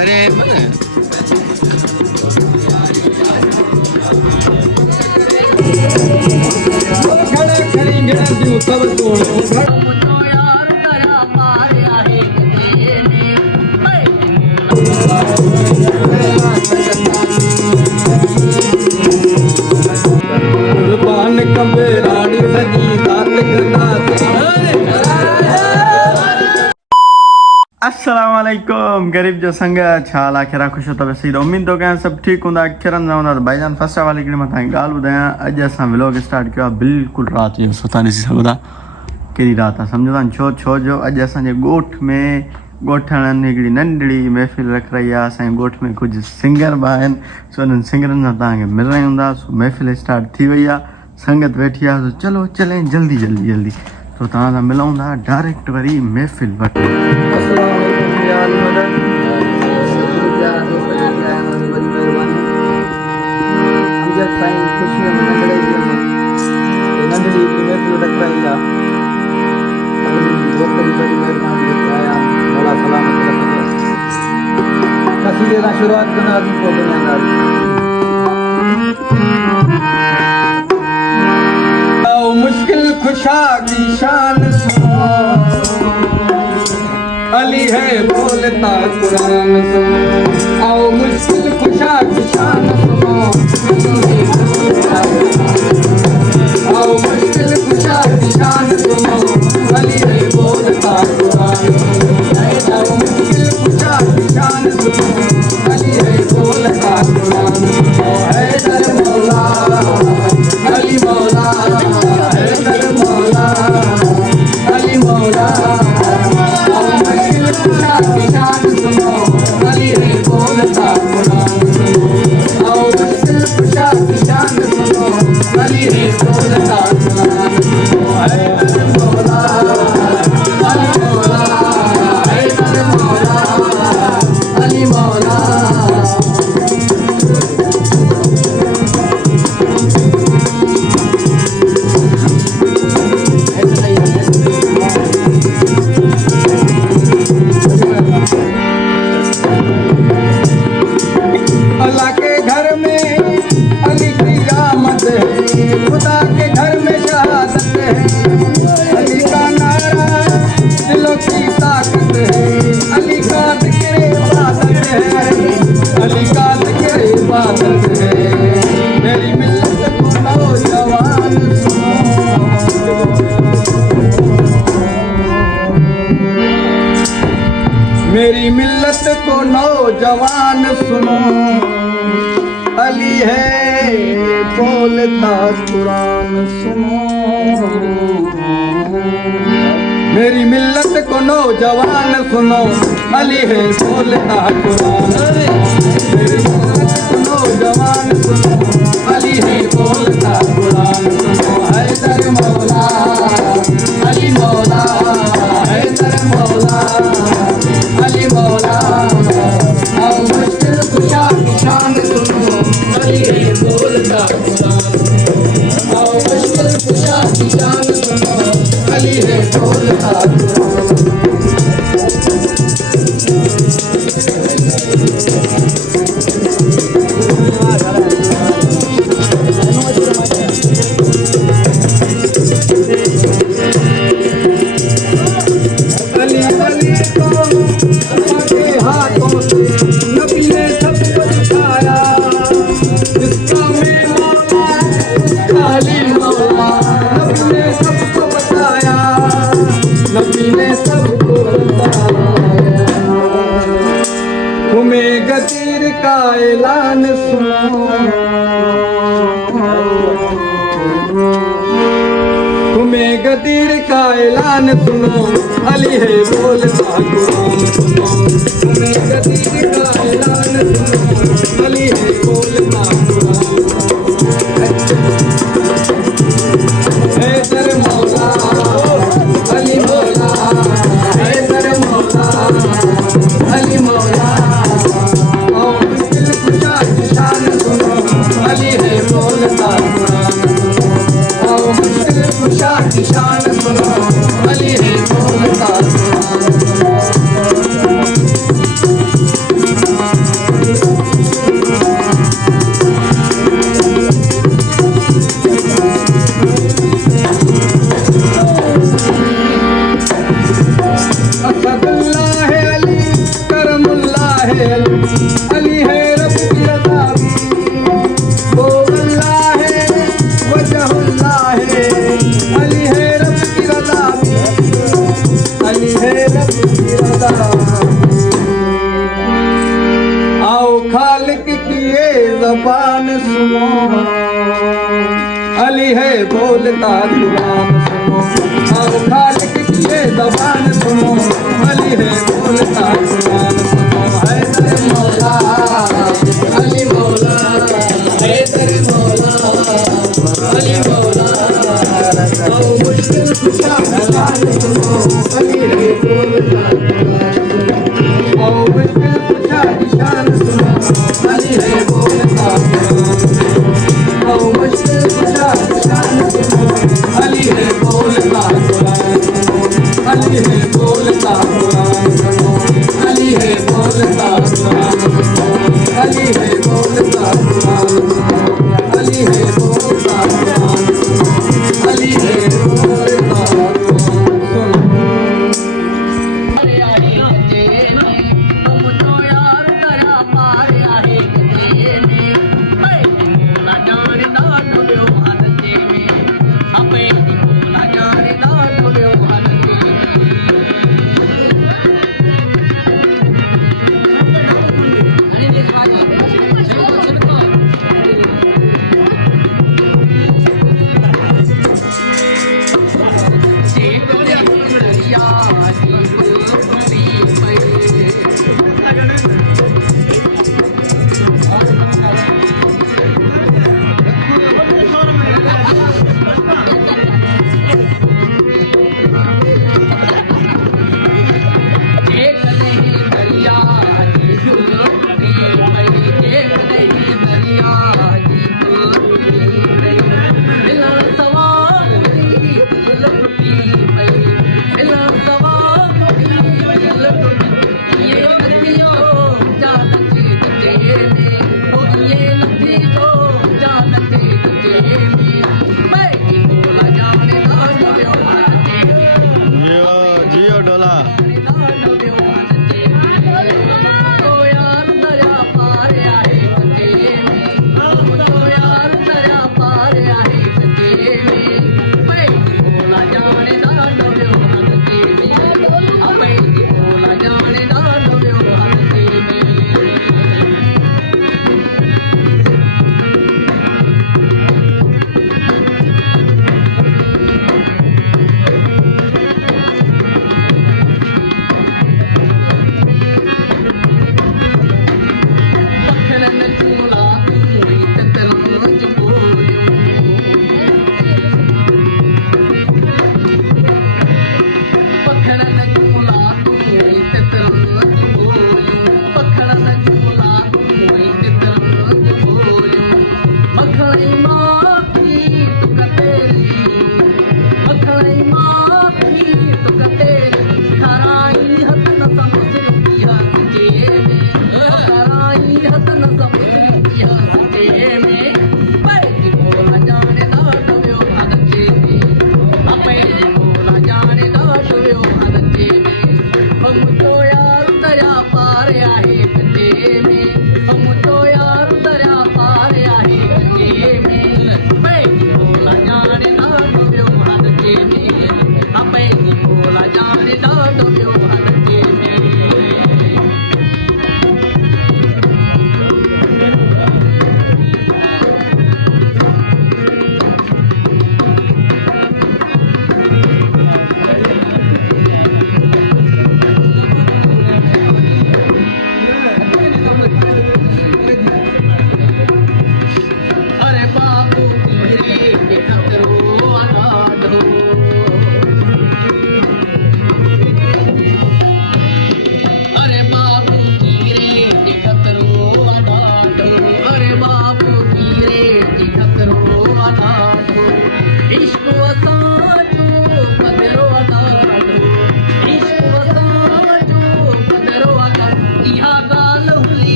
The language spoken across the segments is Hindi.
अरे अस्सलाम वालेकुम गरीब जो संग छाल आखिर खुश होता वैसे उम्मीद तो क्या सब ठीक होंदा अखरन ना भाईजान फर्स्ट वाले की मत गाल बुधाया अज असां व्लॉग स्टार्ट किया बिल्कुल रात जो सुता नहीं सघंदा कहिड़ी रात आहे सम्झो था छो जो अॼु असांजे ॻोठ में ॻोठणनि हिकिड़ी नंढड़ी महफ़िल रख रही आहे असांजे ॻोठ में कुझु सिंगर बि आहिनि सो उन्हनि सिंगरनि सां तव्हांखे मिलणा ई हूंदा सो महफ़िल स्टार्ट थी वई आहे संगत वेठी आहे सो चलो चलें जल्दी जल्दी जल्दी सो तव्हां सां मिलूं था डायरेक्ट वरी महफ़िल वटि शुरुआत करना मुश्किल खुशा की शान सुनो अली है बोलता कुरान सुनो आओ मुश्किल खुशा की शान सुनो आओ मुश्किल खुशा की शान सुनो अली है बोलता कुरान आओ मुश्किल खुशा की शान सुनो अली है बोलता कुरान ओ हैदर मौला अली मौला हैदर मौला अली मौला आओ मुश्किल खुशा की शान सुनो अली है बोलता कुरान आओ मुश्किल खुशा की शान सुनो अली है बोलता कुरान ओ हैदर मौला अली मौला हैदर मौला अली मौला अल्लाह के घर में अली की आमद है खुदा के घर में शहादत है अली का नारा दिलों की ताकत है अली का जिक्र इबादत है अली का जिक्र इबादत है मेरी मिल्लत को नौजवान मेरी मिल्लत को नौजवान सुनो अली है बोलता कुरान सुनो मेरी मिल्लत को नौजवान सुनो अली है बोलता कुरान मेरी मिल्लत को नौजवान सुनो अली है बोलता कुरान सुनो हैदर मौला अली मौला हैदर मौला अली मौला आओ मुश्किल खुशा की शान सुनो अली है बोलता कुरान आओ मुश्किल खुशा की शान सुनो अली है बोलता कुरान तुम्हें गदीर का ऐलान सुनो तुम्हें गदीर का ऐलान सुनो अली है बोलता कुरान सुनो तुम्हें गदीर का ऐलान सुनो अली है बोलता कुरान हैदर मौला अली मौला हैदर मौला अली मौला आओ मुश्किल खुशा की शान सुनो अली है बोलता कुरान आओ मुश्किल खुशा की शान सुनो अली है बोलता कुरान अली है रब की रज़ा भी, वो अल्लाह है वजहुल्लाह है। अली है रब की रज़ा भी, अली है रब की रज़ा भी। आओ खालिक की ये ज़बान सुनो, अली है बोलता कुरान सुनो। आओ खालिक की ये ज़बान सुनो, अली है बोलता कुरान सुनो। हैदर मौला अली मौला, हैदर मौला अली मौला। आओ मुश्किल कुशा कुरान सुनो, अली है बोलता कुरान सुनो। आओ मुश्किल कुशा निशान सुनो, अली है बोलता कुरान सुनो। आओ मुश्किल कुशा निशान सुनो, अली है बोलता कुरान सुनो। अली है बोलता कुरान सुनो, अली है बोलता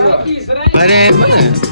अरे mana?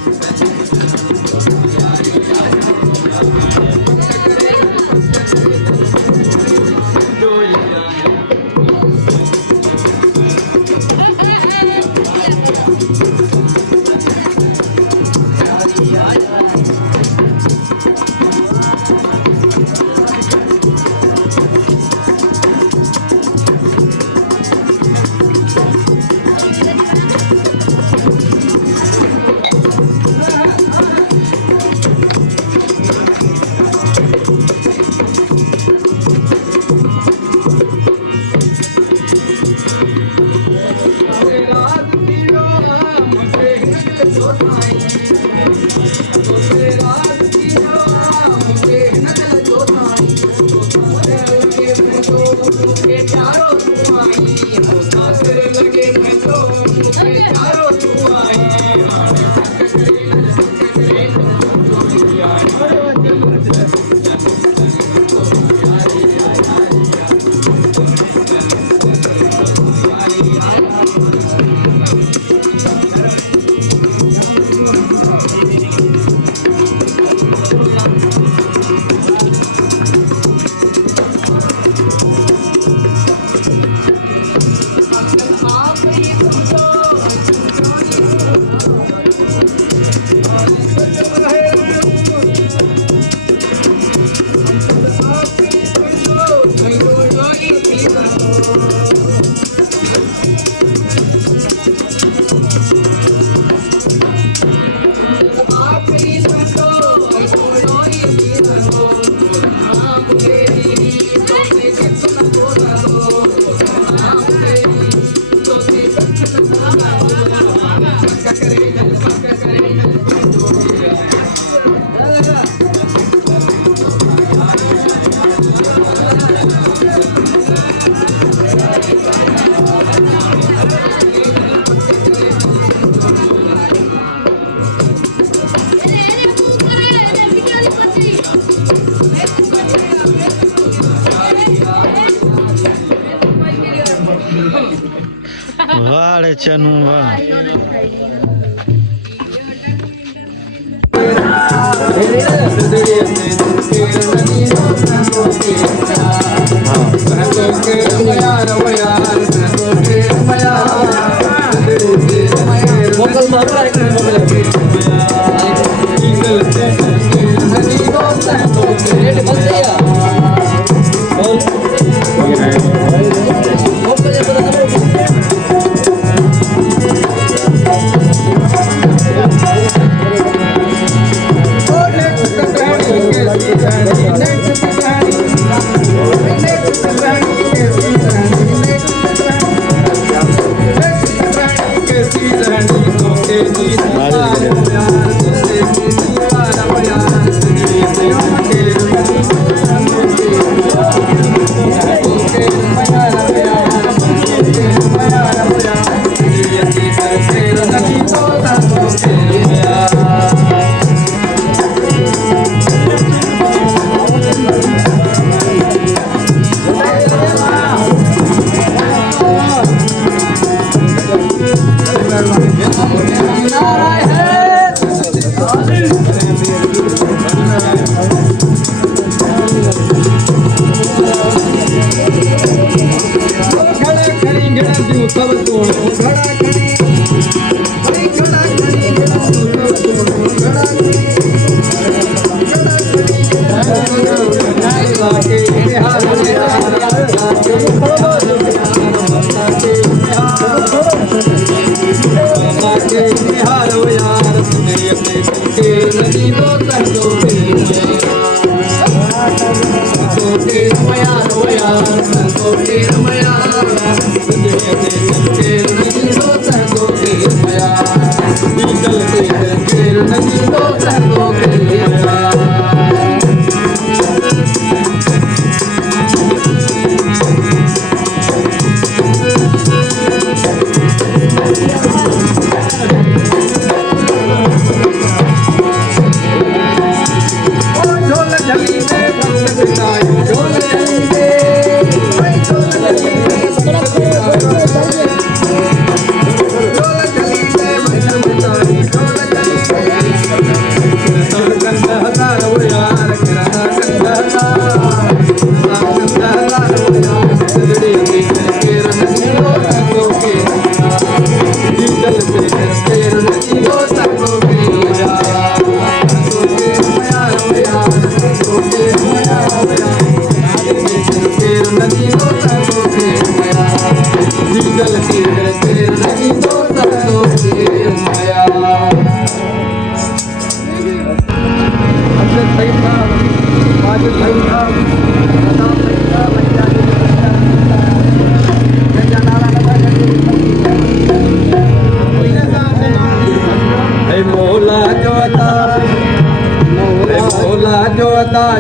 वाड़े चनू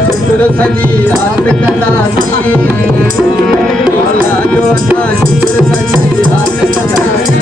शुक्र सजी रात कंदासी मौला जो अता शुक्र सजी रात कंदासी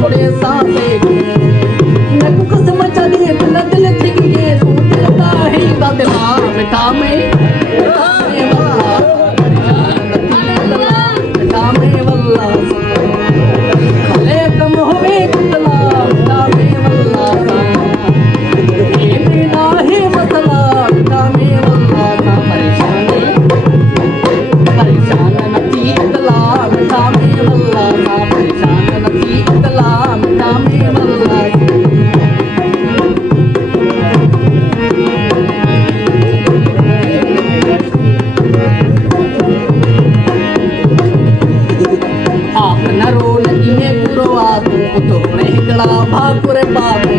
छोड़े साथे मैं को कसम चली दिल दिल थिक के तू दिल का है बदला मिठा में मिठा में वल्ला खले कम होवे कुतला मिठा में वल्ला ये मेरा है मसला मिठा में वल्ला परेशान नथी इतला मिठा में वल्ला परेशान नथी इतला मिठा में वल्ला आप न रोल इने पूरो आतू तो ने हिकड़ा भाकुरे बाबू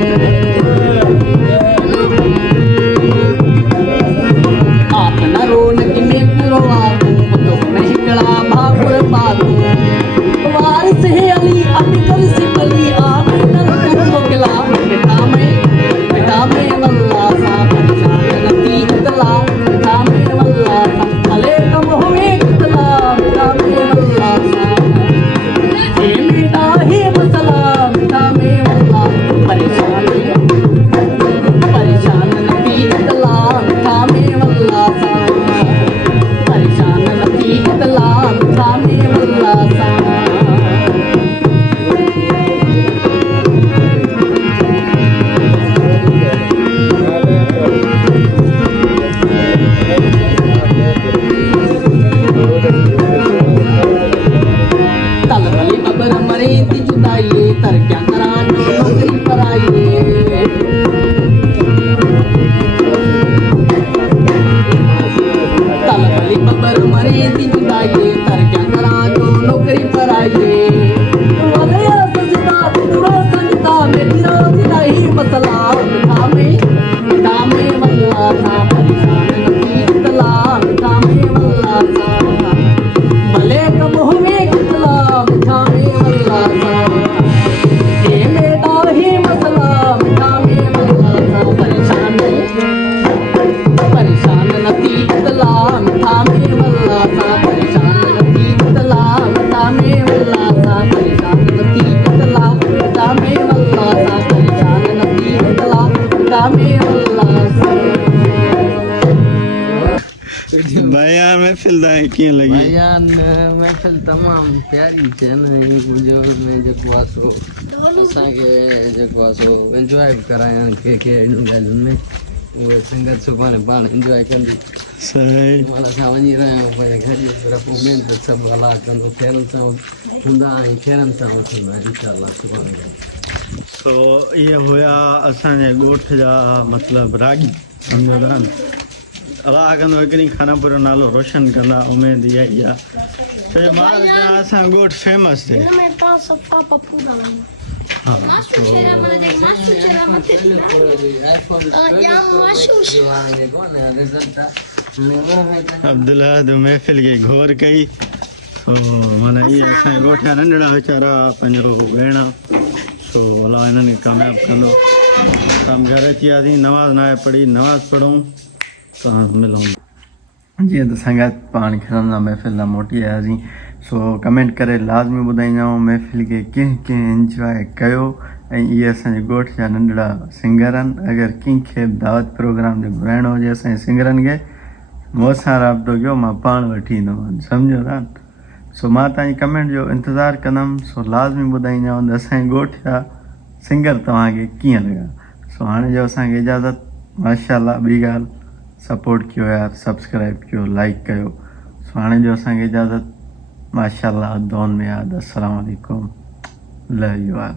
आप न रोल इने पूरो आतू तो ने हिकड़ा भाकुरे बाबू वारिस है अली अबिकल सिकली आप न रोल किला मिठा में वल्ला सा परेशान नथी इतला मिठा में वल्ला सा भले कम होवे इतला मिठा में वल्ला सा ये मेरा है मसला मिठा में वल्ला परेशान नथी इतला मिठा में वल्ला सा परेशान नथी इतला मिठा में वल्ला सा तल भली बबर मरे ती जुदाई तर क्या करा नौकरी पर आइए तल भली बबर मरे ती जुदाई तर क्या करा जो नौकरी पर आइए वाले सजदा तुरो संगता में तेरा नहीं मसला मिठा में वल्ला था परेशान नथी इतला मिठा में वल्ला था भले कम होवे कितला मिठा में वल्ला सा ये मेरा ही मसला मिठा में वल्ला सा परेशान नथी इतला मिठा में वल्ला सा परेशान नथी इतला मिठा में वल्ला सा परेशान नथी इतला मिठा में वल्ला सा परेशान नथी इतला मिठा में वल्ला सा बयान महफिल दा कीअं लॻी बयान महफ़िल तमामु प्यारी थिए न जो में जेको आहे सो असांखे जेको आहे सो इंजॉय बि कराइण कंहिंखे अहिड़ियूं ॻाल्हियुनि में उहे संगत सुभाणे पाण इंजॉय कंदी सही मां असां वञी रहिया आहियूं भई घड़ी परफॉर्मेंस सभु हला कंदो खेरनि सां हूंदा ऐं खेरनि सां वठंदा इनशाला सुभाणे सो ये हुया असांजे ॻोठ जा मतिलबु रागी सम्झो था न अलाह कंदो हिकिड़ी खानापुर जो नालो रोशन कंदा उमेद इहा ई आहे छो जो ॿार जा असांजो ॻोठ फेमस थिए हिनमें तव्हां सफ़ा पप्पू था वञो हा मास्टर चेहरा माना जेके मास्टर चेहरा मथे थी जाम मशहूर अब्दुल्ला तो महफ़िल खे घोर कई सो माना इहे असांजे ॻोठ जा नंढड़ा वीचारा पंहिंजो भेण सो अलाह हिननि खे कामयाबु कंदो हम घर अची वियासीं नमाज़ न आहे पढ़ी नमाज़ पढ़ूं तव्हां मिलूं जीअं त संगत पाण खिलंदा महफ़िल लाइ मोटी आयासीं सो कमेंट करे लाज़मी ॿुधाईंदाऊं महफ़िल खे कीअं कीअं इंजॉय कयो ऐं इहे असांजे ॻोठ जा नंढड़ा सिंगर आहिनि अगरि कंहिंखे बि दावत प्रोग्राम ते घुराइणो हुजे असांजे सिंगरनि खे मूं सां राबितो कयो मां पाण वठी ईंदोमांनि सम्झो था सो मां तव्हांजी कमेंट जो इंतज़ारु कंदुमि सो लाज़मी ॿुधाईंदाऊं त असांजे ॻोठ जा सिंगर तव्हांखे कीअं लॻा सो हाणे जो असांखे इजाज़त माशाअल्लाह ॿी ॻाल्हि सपोर्ट कयो यार सब्सक्राइब कयो लाइक कयो सो हाणे जो असांखे इजाज़त माशाअल्लाह दुआउनि में यादि अस्सलाम वालेकुम लव यू ऑल